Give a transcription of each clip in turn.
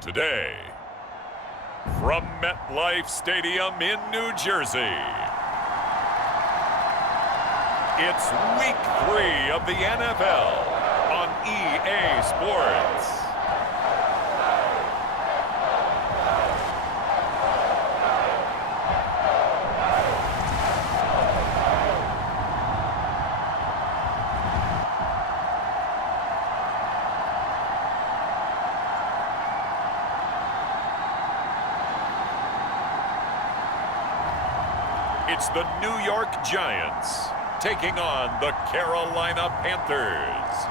Today, from MetLife Stadium in New Jersey, it's Week 3 of the NFL on EA Sports. It's the New York Giants taking on the Carolina Panthers.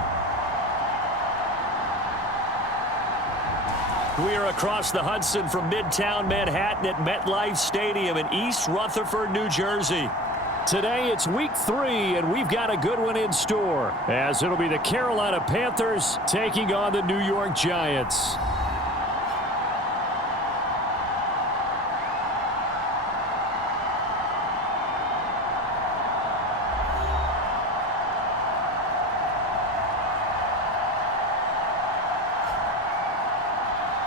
We are across the Hudson from Midtown Manhattan at MetLife Stadium in East Rutherford, New Jersey. Today it's Week 3, and we've got a good one in store, as it'll be the Carolina Panthers taking on the New York Giants.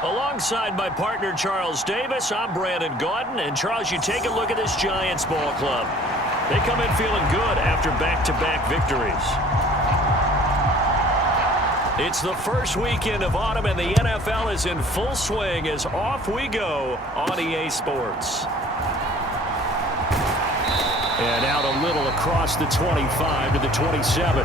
Alongside my partner, Charles Davis, I'm Brandon Gaudin. And, Charles, you take a look at this Giants ball club. They come in feeling good after back-to-back victories. It's the first weekend of autumn, and the NFL is in full swing as off we go on EA Sports. And out a little across the 25 to the 27.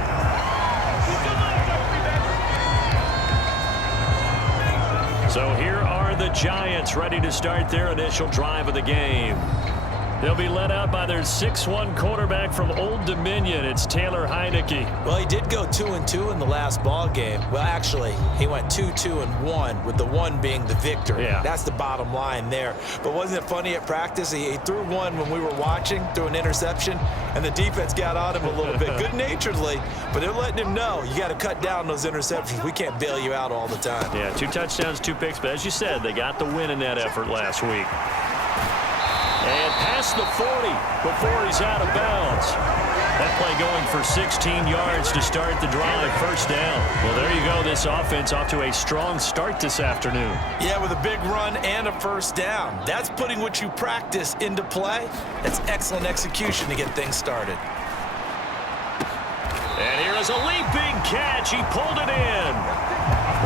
So here are the Giants ready to start their initial drive of the game. They'll be led out by their 6'1" quarterback from Old Dominion. It's Taylor Heineke. Well, he did go 2-2 in the last ball game. Well, actually, he went 2-2-1, with the one being the victory. Yeah. That's the bottom line there. But wasn't it funny at practice? He threw one when we were watching, threw an interception, and the defense got on him a little bit, good-naturedly. But they're letting him know, you got to cut down those interceptions. We can't bail you out all the time. Yeah, 2 touchdowns, 2 picks. But as you said, they got the win in that effort last week. And past the 40 before he's out of bounds. That play going for 16 yards to start the drive, first down. Well, there you go. This offense off to a strong start this afternoon. Yeah, with a big run and a first down. That's putting what you practice into play. That's excellent execution to get things started. And here is a leaping catch. He pulled it in.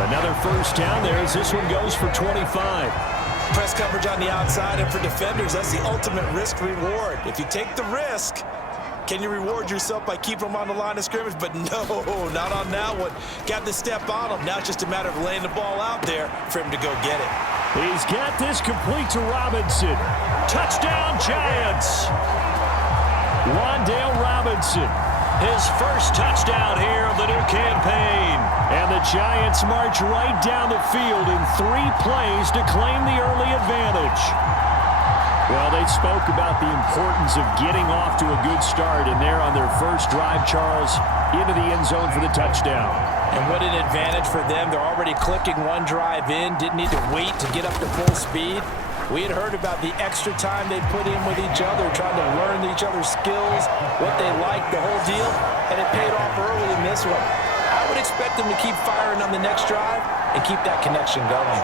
Another first down there as this one goes for 25. Press coverage on the outside, and for defenders, that's the ultimate risk-reward. If you take the risk, can you reward yourself by keeping them on the line of scrimmage? But no, not on that one. Got to step on them. Now it's just a matter of laying the ball out there for him to go get it. He's got this complete to Robinson. Touchdown, Giants. Wan'Dale Robinson, his first touchdown here of the new campaign. And the Giants march right down the field in 3 plays to claim the early advantage. Well, they spoke about the importance of getting off to a good start, and they're on their first drive, Charles, into the end zone for the touchdown. And what an advantage for them. They're already clicking one drive in, didn't need to wait to get up to full speed. We had heard about the extra time they put in with each other, trying to learn each other's skills, what they like, the whole deal, and it paid off early in this one. I would expect them to keep firing on the next drive and keep that connection going.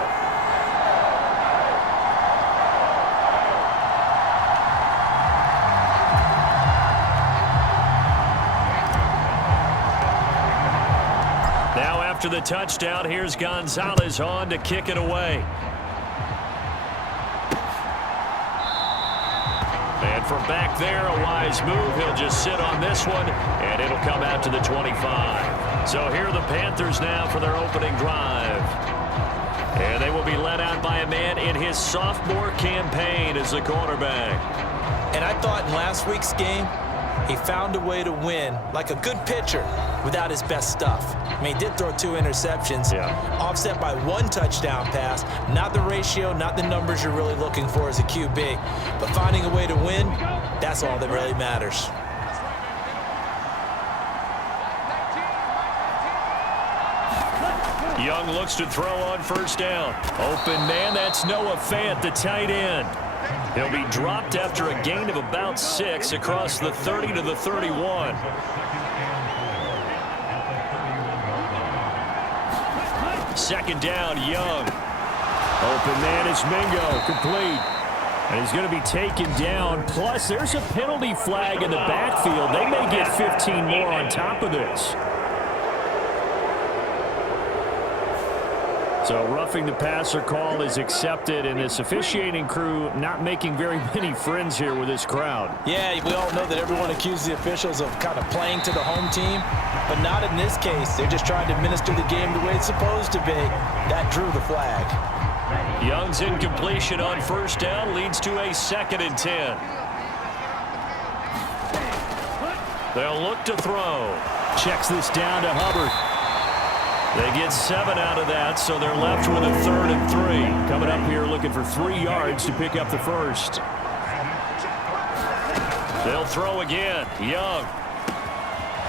Now after the touchdown, here's Gonzalez on to kick it away. And from back there, a wise move. He'll just sit on this one, and it'll come out to the 25. So here are the Panthers now for their opening drive. And they will be led out by a man in his sophomore campaign as the quarterback. And I thought in last week's game, he found a way to win like a good pitcher without his best stuff. I mean, he did throw 2 interceptions, offset by 1 touchdown pass. Not the ratio, not the numbers you're really looking for as a QB. But finding a way to win, that's all that really matters. Young looks to throw on first down. Open man, that's Noah Fant, the tight end. He'll be dropped after a gain of about 6 across the 30 to the 31. Second down, Young. Open man is Mingo, complete. And he's going to be taken down. Plus, there's a penalty flag in the backfield. They may get 15 more on top of this. So roughing the passer call is accepted, and this officiating crew not making very many friends here with this crowd. Yeah, we all know that everyone accuses the officials of kind of playing to the home team, but not in this case. They're just trying to administer the game the way it's supposed to be. That drew the flag. Young's incompletion on first down leads to a 2nd and 10. They'll look to throw. Checks this down to Hubbard. They get 7 out of that, so they're left with a 3rd and 3. Coming up here looking for 3 yards to pick up the first. They'll throw again. Young.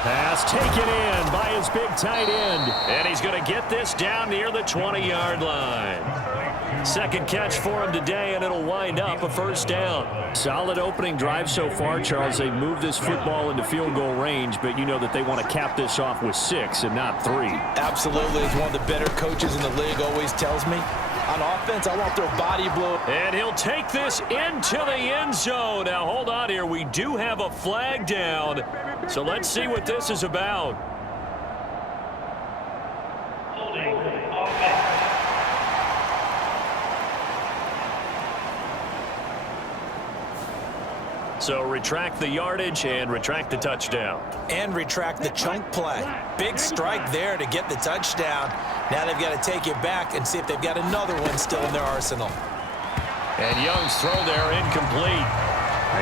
Pass taken in by his big tight end. And he's going to get this down near the 20-yard line. Second catch for him today, and it'll wind up a first down. Solid opening drive so far, Charles. They've moved this football into field goal range, but you know that they want to cap this off with 6 and not 3. Absolutely. As one of the better coaches in the league always tells me, on offense, I want their body blow. And he'll take this into the end zone. Now, hold on here. We do have a flag down, so let's see what this is about. Holding offense. So retract the yardage and retract the touchdown. And retract the chunk play. Big strike there to get the touchdown. Now they've got to take it back and see if they've got another one still in their arsenal. And Young's throw there incomplete.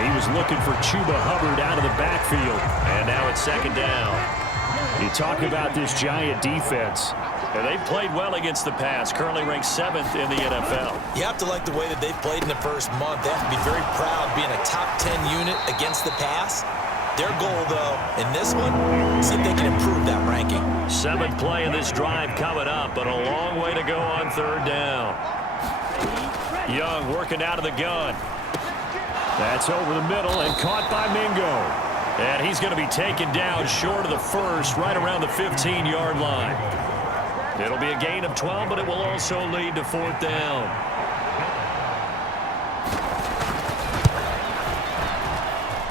He was looking for Chuba Hubbard out of the backfield. And now it's 2nd down. You talk about this Giant defense. And they've played well against the pass, currently ranked 7th in the NFL. You have to like the way that they've played in the first month. They have to be very proud being a top 10 unit against the pass. Their goal, though, in this one, see if they can improve that ranking. 7th play of this drive coming up, but a long way to go on 3rd down. Young working out of the gun. That's over the middle and caught by Mingo. And he's going to be taken down short of the first, right around the 15-yard line. It'll be a gain of 12, but it will also lead to 4th down.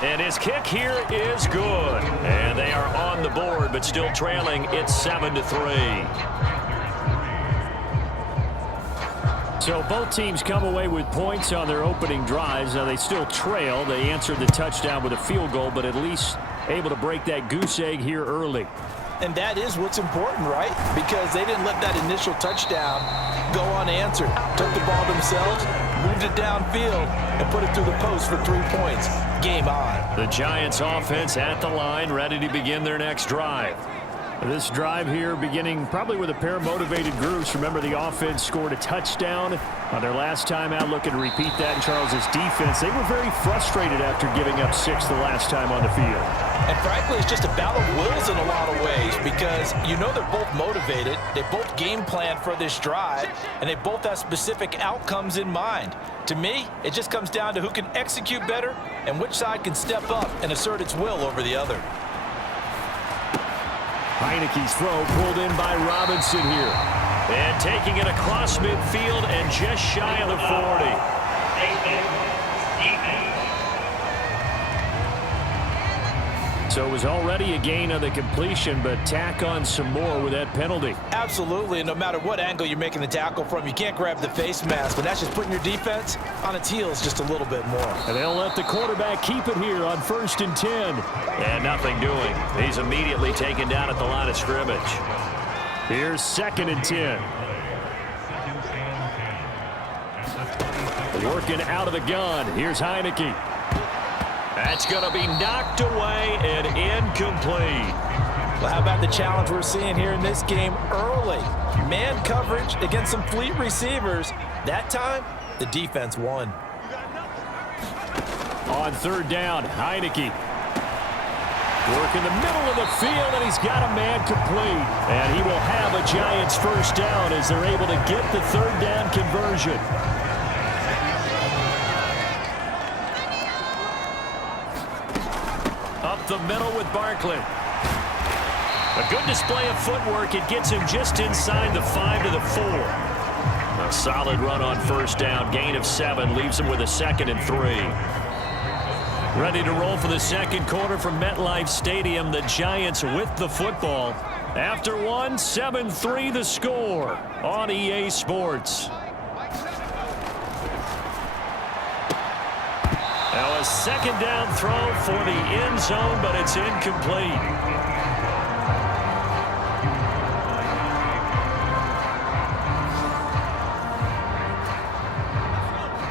And his kick here is good. And they are on the board, but still trailing. It's 7-3. So both teams come away with points on their opening drives. Now they still trail. They answered the touchdown with a field goal, but at least able to break that goose egg here early. And that is what's important, right? Because they didn't let that initial touchdown go unanswered. Took the ball themselves, moved it downfield, and put it through the post for 3 points. Game on. The Giants offense at the line, ready to begin their next drive. This drive here beginning probably with a pair of motivated groups. Remember, the offense scored a touchdown on their last time out. Looking to repeat that in Charles's defense. They were very frustrated after giving up 6 the last time on the field. And frankly, it's just a battle of wills in a lot of ways because you know they're both motivated. They both game plan for this drive, and they both have specific outcomes in mind. To me, it just comes down to who can execute better and which side can step up and assert its will over the other. Heineke's throw pulled in by Robinson here. And taking it across midfield and just shy of the 40. So it was already a gain on the completion, but tack on some more with that penalty. Absolutely, and no matter what angle you're making the tackle from, you can't grab the face mask, but that's just putting your defense on its heels just a little bit more. And they'll let the quarterback keep it here on 1st and 10. And nothing doing. He's immediately taken down at the line of scrimmage. Here's 2nd and 10. Working out of the gun. Here's Heineke. That's going to be knocked away and incomplete. Well, how about the challenge we're seeing here in this game early? Man coverage against some fleet receivers. That time, the defense won. On 3rd down, Heineke. Working the middle of the field, and he's got a man complete. And he will have a Giants first down as they're able to get the 3rd down conversion. Up the middle with Barkley. A good display of footwork. It gets him just inside the 5 to the 4. Solid run on first down. Gain of 7 leaves him with a 2nd and 3. Ready to roll for the second quarter from MetLife Stadium. The Giants with the football. After one, 7-3 the score on EA Sports. Now a second down throw for the end zone, but it's incomplete.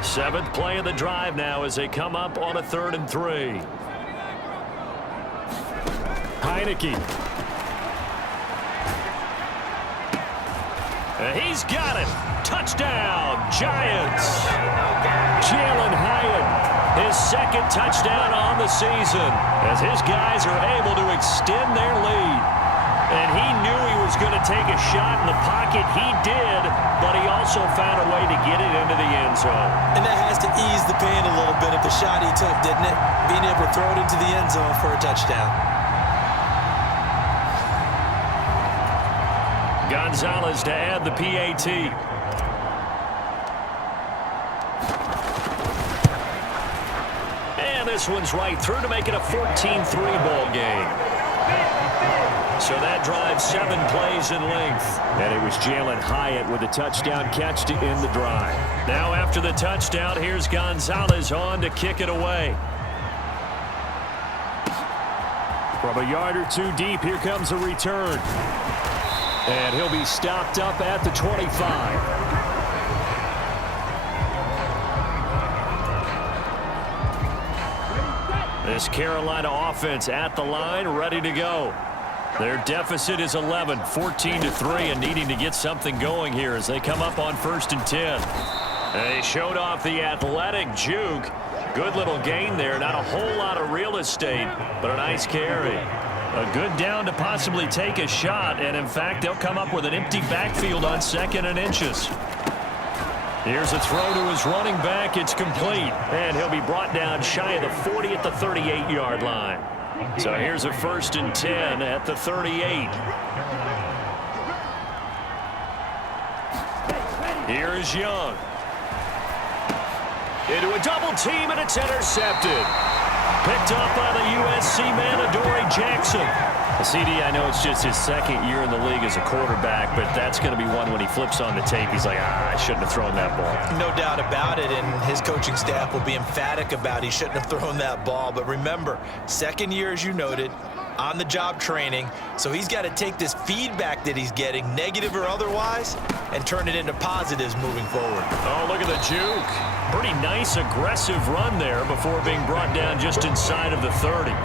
Seventh play of the drive now as they come up on a 3rd and 3. Heineke. He's got it. Touchdown, Giants. Jalen Hyatt, his 2nd touchdown on the season as his guys are able to extend their lead. And he knew he was going to take a shot in the pocket. He did, but he also found a way to get it into the end zone. And that has to ease the pain a little bit of the shot he took, didn't it? Being able to throw it into the end zone for a touchdown. Gonzalez to add the PAT. And this one's right through to make it a 14-3 ball game. So that drives 7 plays in length. And it was Jalen Hyatt with a touchdown catch to end the drive. Now after the touchdown, here's Gonzalez on to kick it away. From a yard or 2 deep, here comes a return. And he'll be stopped up at the 25. This Carolina offense at the line, ready to go. Their deficit is 11, 14-3, and needing to get something going here as they come up on 1st and 10. They showed off the athletic juke. Good little gain there. Not a whole lot of real estate, but a nice carry. A good down to possibly take a shot, and in fact, they'll come up with an empty backfield on 2nd and inches. Here's a throw to his running back. It's complete, and he'll be brought down shy of the 40 at the 38-yard line. So here's a 1st and 10 at the 38. Here is Young. Into a double team, and it's intercepted. Picked up by the USC man, Adoree Jackson. CD, I know it's just his 2nd year in the league as a quarterback, but that's going to be one when he flips on the tape. He's like, I shouldn't have thrown that ball. No doubt about it, and his coaching staff will be emphatic about he shouldn't have thrown that ball. But remember, 2nd year, as you noted, on-the-job training, so he's got to take this feedback that he's getting, negative or otherwise, and turn it into positives moving forward. Oh, look at the juke. Pretty nice, aggressive run there before being brought down just inside of the 30.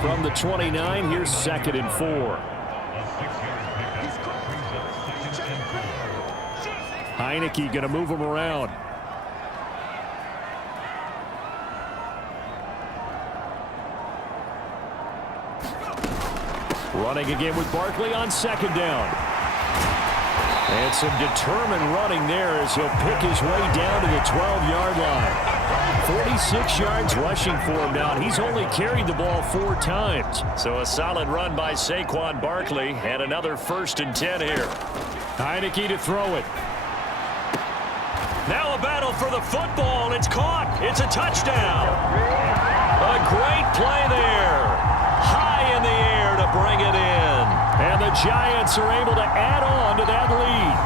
From the 29, here's 2nd and 4. Heineke going to move him around. Running again with Barkley on 2nd down. And some determined running there as he'll pick his way down to the 12-yard line. 46 yards rushing for him now. He's only carried the ball 4 times. So a solid run by Saquon Barkley, and another 1st and 10 here. Heineke to throw it. Now a battle for the football. It's caught. It's a touchdown. A great play there. High in the air to bring it in. And the Giants are able to add on to that lead.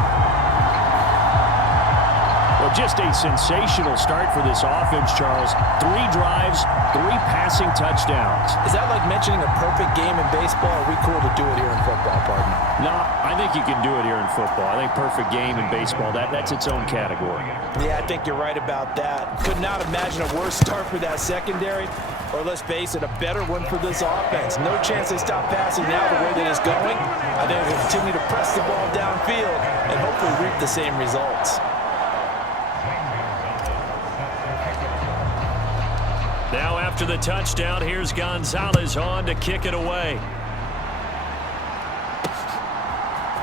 Well, just a sensational start for this offense, Charles. 3 drives, 3 passing touchdowns. Is that like mentioning a perfect game in baseball? Or are we cool to do it here in football, pardon? No, I think you can do it here in football. I think perfect game in baseball, that's its own category. Yeah, I think you're right about that. Could not imagine a worse start for that secondary. Or let's face it, a better one for this offense. No chance they stop passing now the way that it's going. I think they'll continue to press the ball downfield and hopefully reap the same results. Now after the touchdown, here's Gonzalez on to kick it away.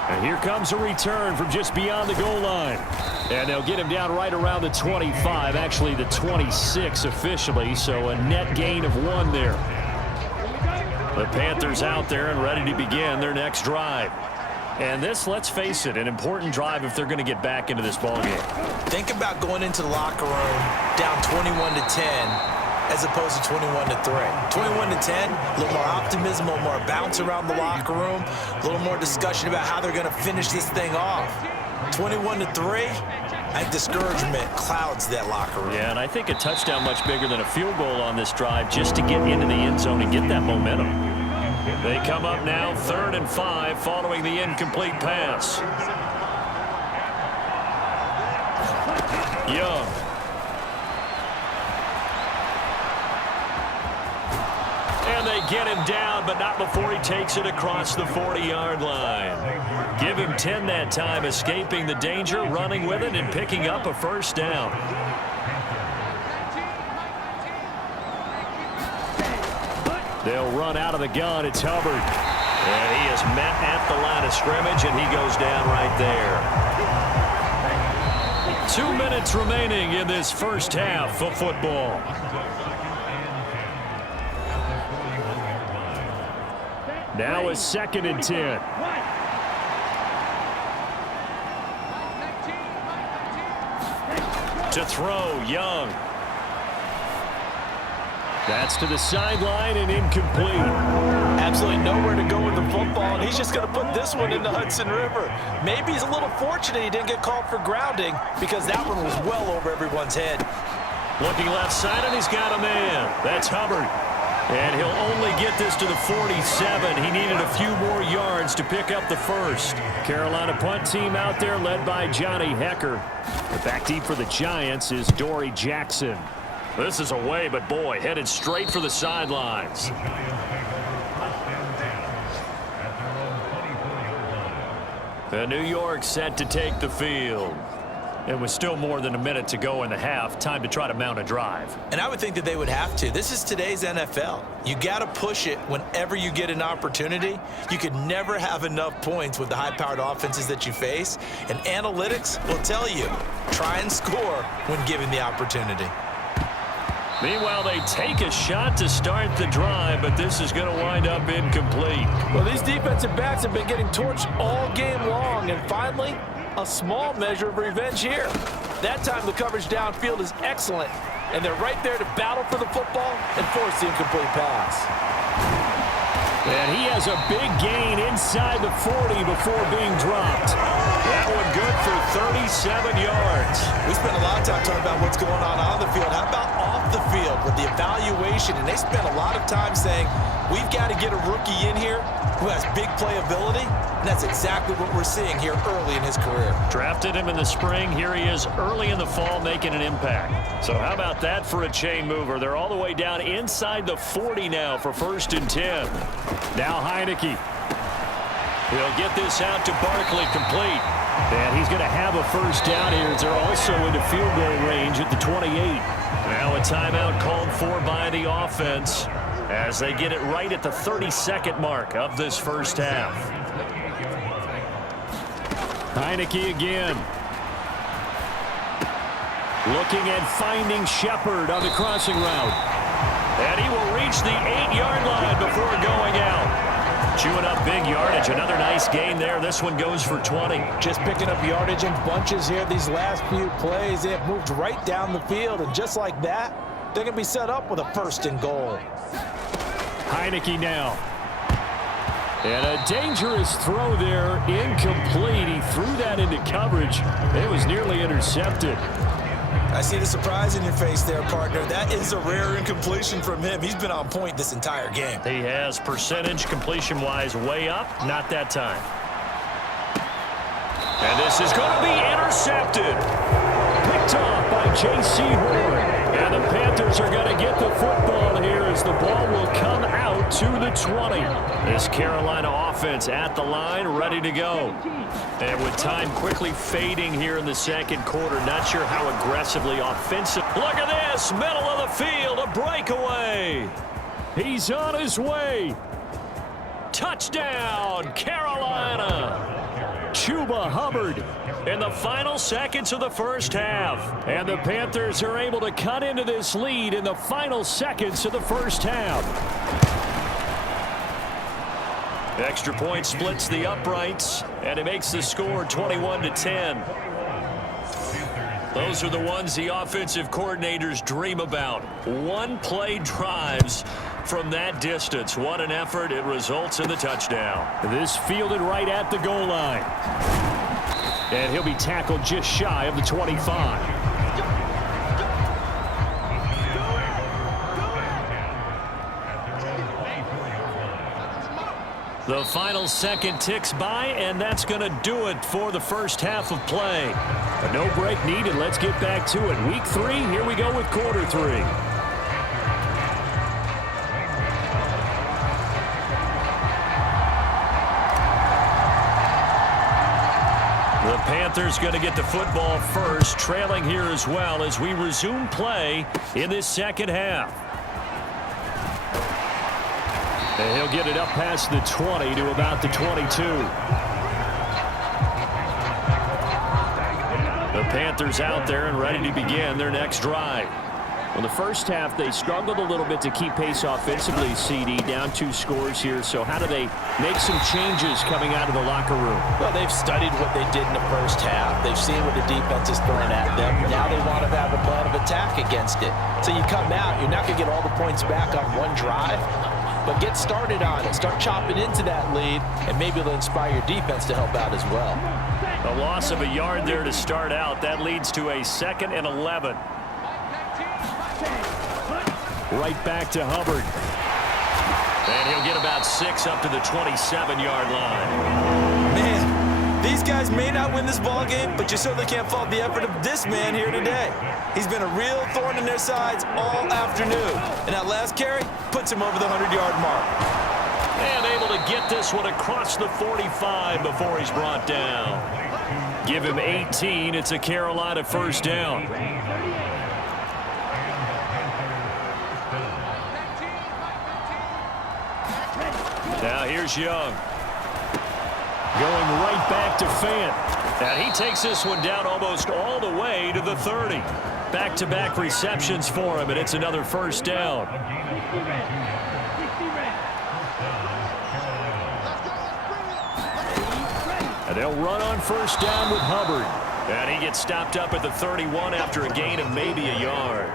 And here comes a return from just beyond the goal line. And they'll get him down right around the 25, actually the 26 officially, so a net gain of 1 there. The Panthers out there and ready to begin their next drive. And this, let's face it, an important drive if they're going to get back into this ballgame. Think about going into the locker room down 21-10 as opposed to 21-3. 21-10, a little more optimism, a little more bounce around the locker room, a little more discussion about how they're going to finish this thing off. 21-3, I think discouragement clouds that locker room. Yeah, and I think a touchdown much bigger than a field goal on this drive just to get into the end zone and get that momentum. They come up now 3rd and 5 following the incomplete pass. Young. And they get him down, but not before he takes it across the 40-yard line. Give him 10 that time, escaping the danger, running with it, and picking up a first down. They'll run out of the gun. It's Hubbard. And he is met at the line of scrimmage, and he goes down right there. 2 minutes remaining in this first half of football. Now a 2nd and 10. To throw, Young. That's to the sideline and incomplete. Absolutely nowhere to go with the football, and he's just going to put this one in the Hudson River. Maybe he's a little fortunate he didn't get called for grounding because that one was well over everyone's head. Looking left side, and he's got a man. That's Hubbard. And he'll only get this to the 47. He needed a few more yards to pick up the first. Carolina punt team out there led by Johnny Hecker. But back deep for the Giants is Dory Jackson. This is away, but boy, headed straight for the sidelines. The New York set to take the field. It was still more than a minute to go in the half. Time to try to mount a drive. And I would think that they would have to. This is today's NFL. You got to push it whenever you get an opportunity. You could never have enough points with the high-powered offenses that you face. And analytics will tell you, try and score when given the opportunity. Meanwhile, they take a shot to start the drive, but this is going to wind up incomplete. Well, these defensive backs have been getting torched all game long, and finally, a small measure of revenge here. That time the coverage downfield is excellent, and they're right there to battle for the football and force the incomplete pass. And he has a big gain inside the 40 before being dropped. That one good for 37 yards. We spent a lot of time talking about what's going on the field. How about off the field with the evaluation? And they spent a lot of time saying, we've got to get a rookie in here who has big playability. And that's exactly what we're seeing here early in his career. Drafted him in the spring. Here he is early in the fall making an impact. So how about that for a chain mover? They're all the way down inside the 40 now for 1st and 10. Now Heineke. He'll get this out to Barkley, complete. And he's going to have a first down here. They're also into field goal range at the 28. Now a timeout called for by the offense as they get it right at the 32nd mark of this first half. Heineke again. Looking at finding Shepard on the crossing route. And he will reach the 8-yard line before going out. Chewing up big yardage. Another nice gain there. This one goes for 20. Just picking up yardage in bunches here these last few plays. They have moved right down the field, and just like that, they're going to be set up with a 1st and goal. Heineke now. And a dangerous throw there, incomplete. He threw that into coverage. It was nearly intercepted. I see the surprise in your face there, partner. That is a rare incompletion from him. He's been on point this entire game. He has percentage completion-wise way up. Not that time. And this is going to be intercepted. Picked off by J.C. Horn. And the Panthers are going to get the football here as the ball will come out to the 20. This Carolina offense at the line, ready to go. And with time quickly fading here in the second quarter, not sure how aggressively offensive. Look at this, middle of the field, a breakaway. He's on his way. Touchdown, Carolina. Chuba Hubbard in the final seconds of the first half. And the Panthers are able to cut into this lead in the final seconds of the first half. Extra point splits the uprights, and it makes the score 21-10. Those are the ones the offensive coordinators dream about. One-play drives from that distance. What an effort. It results in the touchdown. This fielded right at the goal line. And he'll be tackled just shy of the 25. The final second ticks by, and that's going to do it for the first half of play. A no break needed. Let's get back to it. Week 3, here we go with quarter 3. The Panthers going to get the football first, trailing here as well as we resume play in this second half. And he'll get it up past the 20 to about the 22. The Panthers out there and ready to begin their next drive. Well, the first half, they struggled a little bit to keep pace offensively, CD, down 2 scores here. So how do they make some changes coming out of the locker room? Well, they've studied what they did in the first half. They've seen what the defense is throwing at them. Now they want to have a plan of attack against it. So you come out, you're not going to get all the points back on one drive. But get started on it. Start chopping into that lead, and maybe it'll inspire your defense to help out as well. A loss of a yard there to start out. That leads to a 2nd and 11. Right back to Hubbard. And he'll get about 6 up to the 27-yard line. Man, these guys may not win this ball game, but you certainly can't fault the effort of this man here today. He's been a real thorn in their sides all afternoon. And that last carry puts him over the 100-yard mark. And able to get this one across the 45 before he's brought down. Give him 18. It's a Carolina first down. Now here's Young. Going right back to Fant. And he takes this one down almost all the way to the 30. Back-to-back receptions for him, and it's another first down. And they'll run on first down with Hubbard. And he gets stopped up at the 31 after a gain of maybe a yard.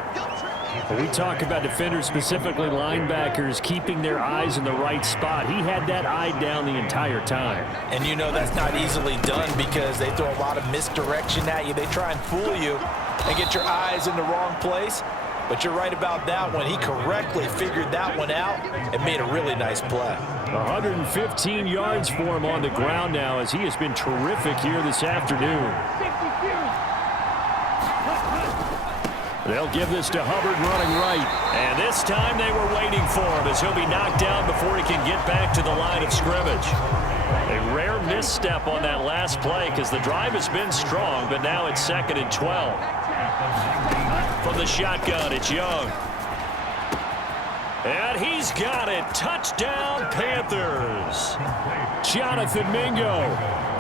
When we talk about defenders, specifically linebackers, keeping their eyes in the right spot, he had that eye down the entire time. And you know that's not easily done because they throw a lot of misdirection at you. They try and fool you and get your eyes in the wrong place. But you're right about that one. He correctly figured that one out and made a really nice play. 115 yards for him on the ground now as he has been terrific here this afternoon. They'll give this to Hubbard running right. And this time they were waiting for him as he'll be knocked down before he can get back to the line of scrimmage. A rare misstep on that last play because the drive has been strong, but now it's 2nd and 12. From the shotgun, it's Young. And he's got it. Touchdown, Panthers. Jonathan Mingo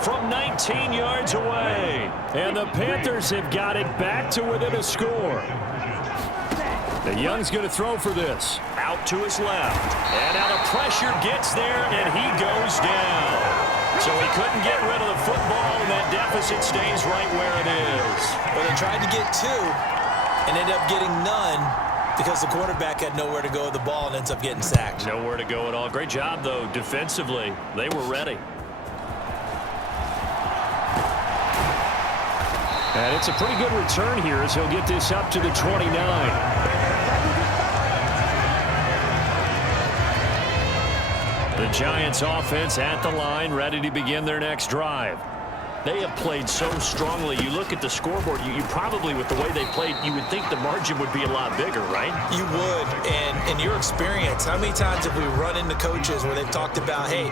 from 19 yards away. And the Panthers have got it back to within a score. The Young's going to throw for this. Out to his left. And now the pressure gets there, and he goes down. So he couldn't get rid of the football, and that deficit stays right where it is. Well, they tried to get 2 and ended up getting none because the quarterback had nowhere to go with the ball and ends up getting sacked. Nowhere to go at all. Great job, though, defensively. They were ready. And it's a pretty good return here as he'll get this up to the 29. The Giants offense at the line, ready to begin their next drive. They have played so strongly. You look at the scoreboard, you probably, with the way they played, you would think the margin would be a lot bigger, right? You would. And in your experience, how many times have we run into coaches where they've talked about, hey,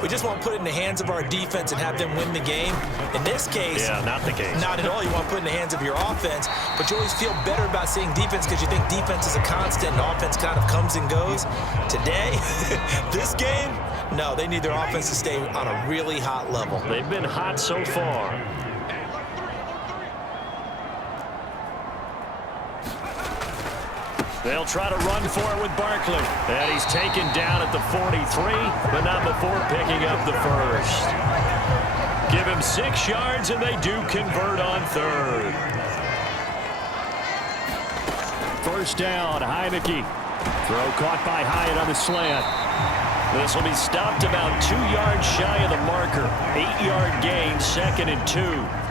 we just want to put it in the hands of our defense and have them win the game? In this case, yeah, not the case. Not at all. You want to put it in the hands of your offense, but you always feel better about saying defense because you think defense is a constant and offense kind of comes and goes. Today, this game, no, they need their offense to stay on a really hot level. They've been hot so far. They'll try to run for it with Barkley. And he's taken down at the 43, but not before picking up the first. Give him 6 yards, and they do convert on third. First down, Heineke. Throw caught by Hyatt on the slant. This will be stopped about 2 yards shy of the marker. 8-yard gain, 2nd and 2.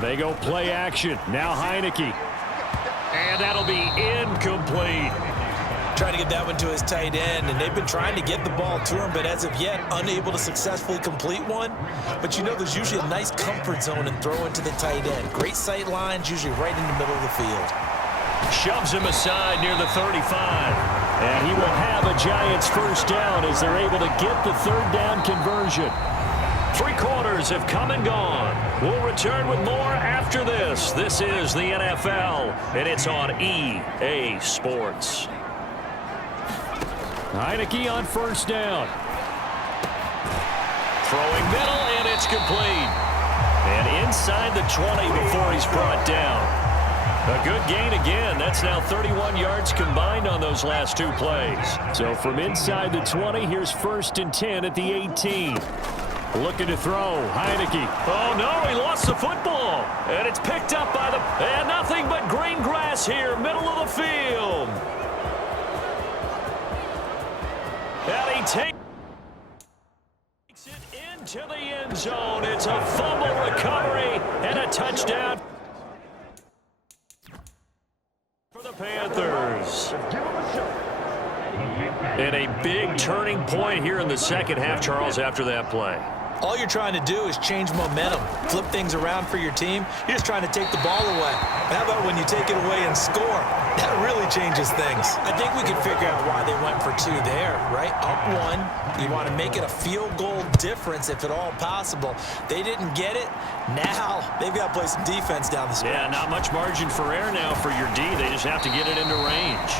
They go play action. Now Heineke. And that'll be incomplete. Trying to get that one to his tight end, and they've been trying to get the ball to him, but as of yet, unable to successfully complete one. But you know there's usually a nice comfort zone and throw into the tight end. Great sight lines, usually right in the middle of the field. Shoves him aside near the 35. And he will have a Giants first down as they're able to get the third down conversion. 3 quarters have come and gone. We'll return with more after this. This is the NFL, and it's on EA Sports. Heineke on first down. Throwing middle, and it's complete. And inside the 20 before he's brought down. A good gain again. That's now 31 yards combined on those last 2 plays. So from inside the 20, here's 1st and 10 at the 18. Looking to throw, Heineke. Oh, no, he lost the football. And it's picked up by the... And nothing but green grass here, middle of the field. And he takes it into the end zone. It's a fumble recovery and a touchdown for the Panthers. And a big turning point here in the second half, Charles, after that play. All you're trying to do is change momentum, flip things around for your team. You're just trying to take the ball away. How about when you take it away and score? That really changes things. I think we can figure out why they went for 2 there, right? Up 1. You want to make it a field goal difference if at all possible. They didn't get it. Now they've got to play some defense down the stretch. Yeah, not much margin for error now for your D. They just have to get it into range.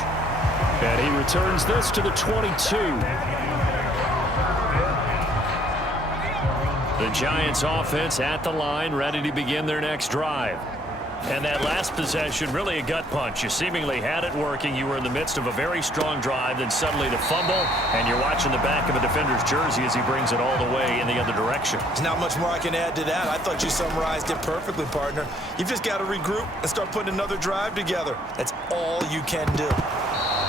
And he returns this to the 22. The Giants offense at the line, ready to begin their next drive. And that last possession, really a gut punch. You seemingly had it working. You were in the midst of a very strong drive, then suddenly the fumble, and you're watching the back of a defender's jersey as he brings it all the way in the other direction. There's not much more I can add to that. I thought you summarized it perfectly, partner. You've just got to regroup and start putting another drive together. That's all you can do.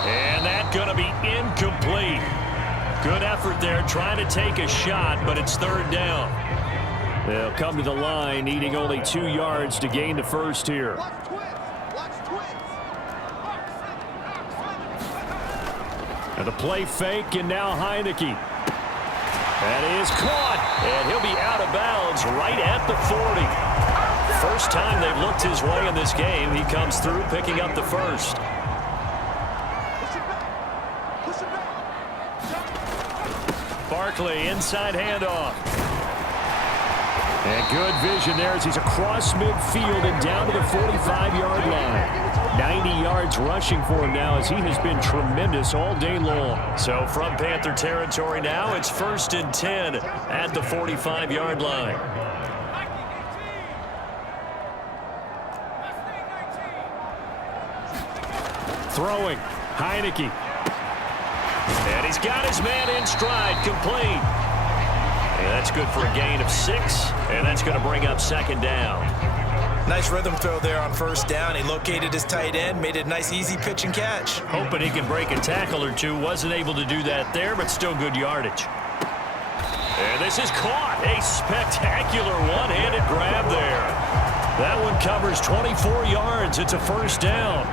And that's going to be incomplete. Good effort there, trying to take a shot, but it's 3rd down. They'll come to the line, needing only 2 yards to gain the first here. And the play fake, and now Heineke. That is caught, and he'll be out of bounds right at the 40. First time they've looked his way in this game. He comes through, picking up the first. Barkley, inside handoff. And good vision there as he's across midfield and down to the 45-yard line. 90 yards rushing for him now as he has been tremendous all day long. So from Panther territory now, it's 1st and 10 at the 45-yard line. Throwing, Heineke. And he's got his man in stride, complete. And that's good for a gain of 6, and that's going to bring up 2nd down. Nice rhythm throw there on 1st down. He located his tight end, made it a nice, easy pitch and catch. Hoping he can break a tackle or 2. Wasn't able to do that there, but still good yardage. And this is caught. A spectacular one-handed grab there. That one covers 24 yards. It's a 1st down.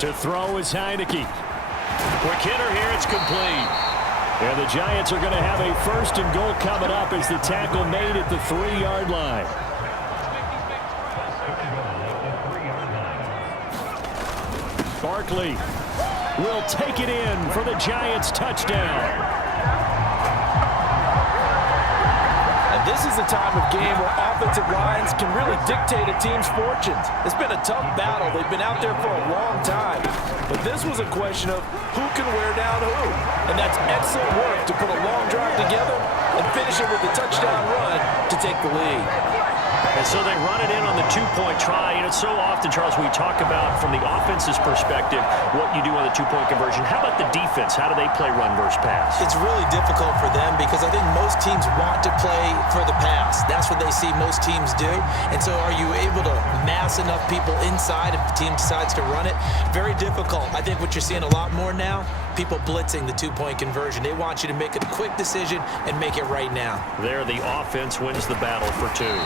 To throw is Heineke. Quick hitter here, it's complete. And the Giants are going to have a 1st and goal coming up as the tackle made at the 3-yard line. Barkley will take it in for the Giants touchdown. And this is the time of game where offensive lines can really dictate a team's fortunes. It's been a tough battle. They've been out there for a long time. But this was a question of who can wear down who. And that's excellent work to put a long drive together and finish it with a touchdown run to take the lead. And so they run it in on the two-point try. And it's so often, Charles, we talk about from the offense's perspective what you do on the two-point conversion. How about the defense? How do they play run versus pass? It's really difficult for them because I think most teams want to play for the pass. That's what they see most teams do. And so are you able to mass enough people inside if the team decides to run it? Very difficult. I think what you're seeing a lot more now, people blitzing the two-point conversion. They want you to make a quick decision and make it right now. There, the offense wins the battle for two.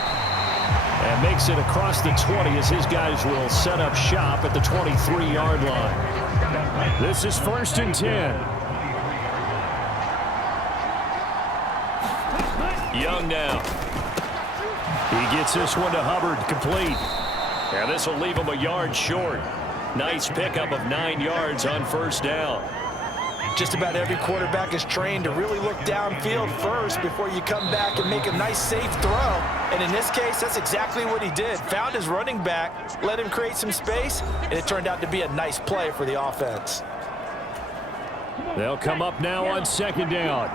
And makes it across the 20 as his guys will set up shop at the 23-yard line. This is 1st and 10. Young now. He gets this one to Hubbard, complete. And this will leave him a yard short. Nice pickup of 9 yards on 1st down. Just about every quarterback is trained to really look downfield first before you come back and make a nice, safe throw. And in this case, that's exactly what he did. Found his running back, let him create some space, and it turned out to be a nice play for the offense. They'll come up now on 2nd down.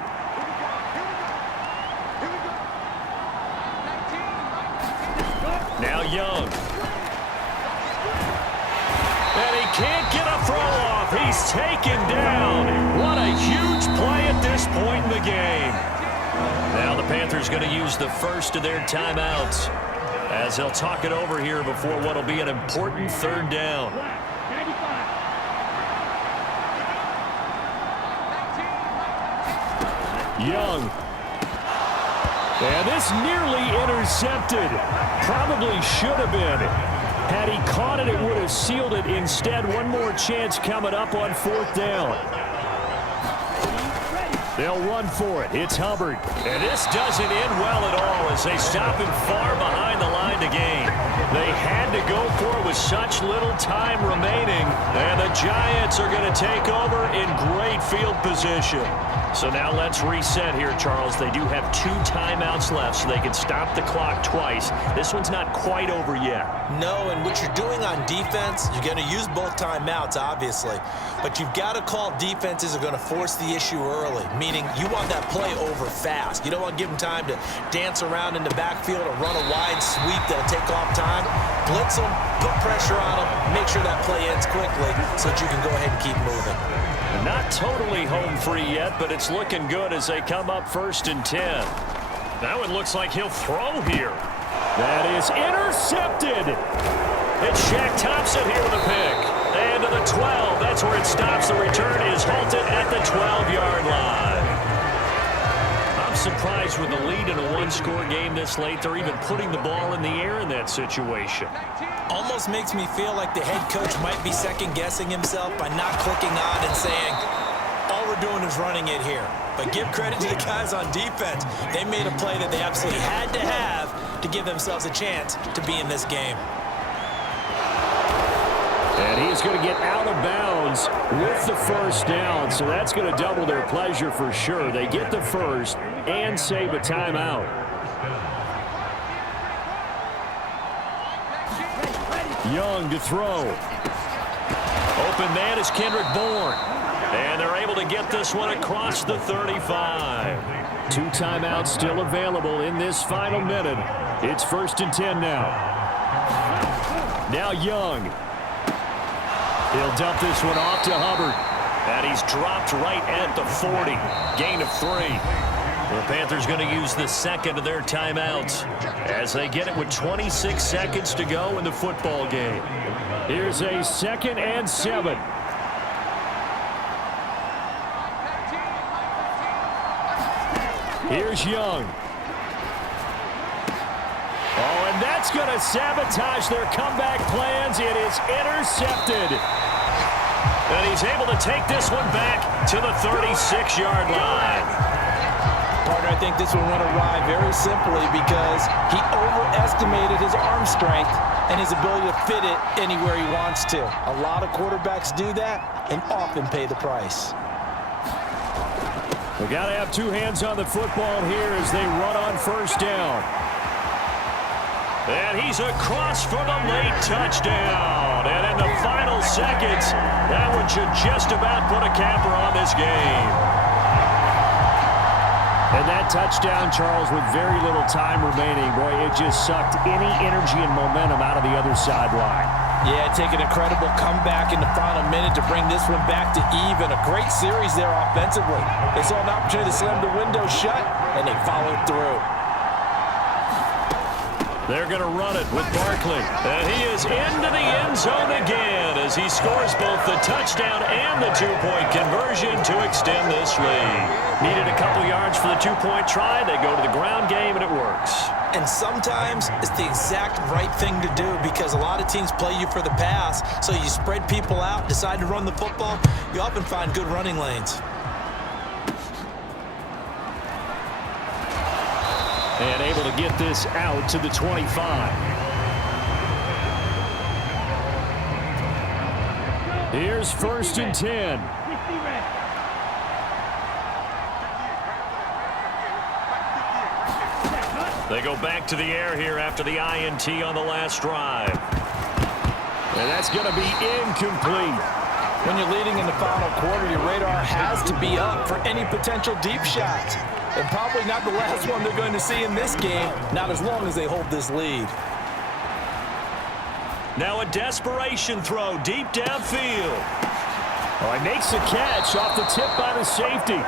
Now Young. And he can't get a throw off. He's taken down. What a huge play at this point in the game. Now the Panthers going to use the first of their timeouts as they'll talk it over here before what will be an important 3rd down. Young. And this nearly intercepted. Probably should have been. Had he caught it, it would have sealed it. Instead, one more chance coming up on 4th down. They'll run for it. It's Hubbard. And this doesn't end well at all as they stop him far behind the line to gain. They had to go for it with such little time remaining. And the Giants are going to take over in great field position. So now let's reset here, Charles. They do have 2 timeouts left, so they can stop the clock twice. This one's not quite over yet. No, and what you're doing on defense, you're going to use both timeouts, obviously. But you've got to call defenses are going to force the issue early, meaning you want that play over fast. You don't want to give them time to dance around in the backfield or run a wide sweep that'll take off time. Blitz them, put pressure on them, make sure that play ends quickly so that you can go ahead and keep moving. Not totally home free yet, but it's looking good as they come up 1st and 10. Now it looks like he'll throw here. That is intercepted. It's Shaq Thompson here with a pick. And to the 12. That's where it stops. The return is halted at the 12-yard line. I'm surprised with the lead in a one-score game this late. They're even putting the ball in the air in that situation. Almost makes me feel like the head coach might be second-guessing himself by not clicking on and saying, all we're doing is running it here. But give credit to the guys on defense. They made a play that they absolutely had to have to give themselves a chance to be in this game. And he's going to get out of bounds with the 1st down, so that's going to double their pleasure for sure. They get the first and save a timeout. Young to throw. Open man is Kendrick Bourne. And they're able to get this one across the 35. 2 timeouts still available in this final minute. It's 1st and 10 now. Now Young. He'll dump this one off to Hubbard. And he's dropped right at the 40. Gain of 3. The Panthers going to use the second of their timeouts as they get it with 26 seconds to go in the football game. Here's a 2nd and 7. Here's Young. Oh, and that's going to sabotage their comeback plans. It is intercepted. And he's able to take this one back to the 36-yard line. Partner, I think this one went awry very simply because he overestimated his arm strength and his ability to fit it anywhere he wants to. A lot of quarterbacks do that and often pay the price. We got to have two hands on the football here as they run on first down. And he's across for the late touchdown. And in the final seconds, that one should just about put a capper on this game. And that touchdown, Charles, with very little time remaining, boy, it just sucked any energy and momentum out of the other sideline. Yeah, take an incredible comeback in the final minute to bring this one back to even. A great series there offensively. They saw an opportunity to slam the window shut, and they followed through. They're going to run it with Barkley. And he is into the end zone again as he scores both the touchdown and the two-point conversion to extend this lead. Needed a couple yards for the two-point try. They go to the ground game, and it works. And sometimes it's the exact right thing to do because a lot of teams play you for the pass. So you spread people out, decide to run the football. You often find good running lanes. And able to get this out to the 25. Here's 1st and 10. They go back to the air here after the INT on the last drive. And that's going to be incomplete. When you're leading in the final quarter, your radar has to be up for any potential deep shots. And probably not the last one they're going to see in this game, not as long as they hold this lead. Now a desperation throw deep downfield. Oh, he makes the catch off the tip by the safety.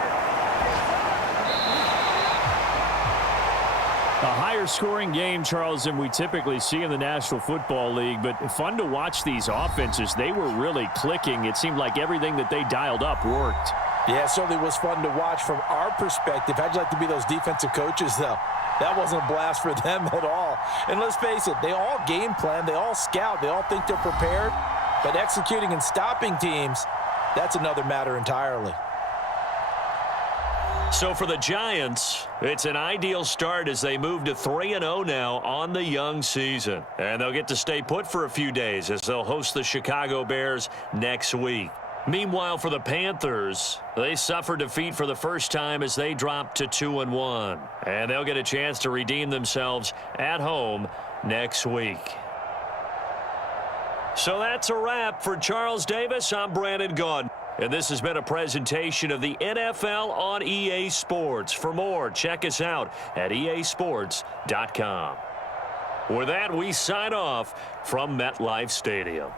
A higher scoring game, Charles, than we typically see in the National Football League, but fun to watch these offenses. They were really clicking. It seemed like everything that they dialed up worked. Yeah, it certainly was fun to watch from our perspective. How'd you like to be those defensive coaches, though? That wasn't a blast for them at all. And let's face it, they all game plan, they all scout, they all think they're prepared. But executing and stopping teams, that's another matter entirely. So for the Giants, it's an ideal start as they move to 3-0 now on the young season. And they'll get to stay put for a few days as they'll host the Chicago Bears next week. Meanwhile, for the Panthers, they suffered defeat for the first time as they dropped to 2-1. And they'll get a chance to redeem themselves at home next week. So that's a wrap for Charles Davis. I'm Brandon Gaudin. And this has been a presentation of the NFL on EA Sports. For more, check us out at easports.com. With that, we sign off from MetLife Stadium.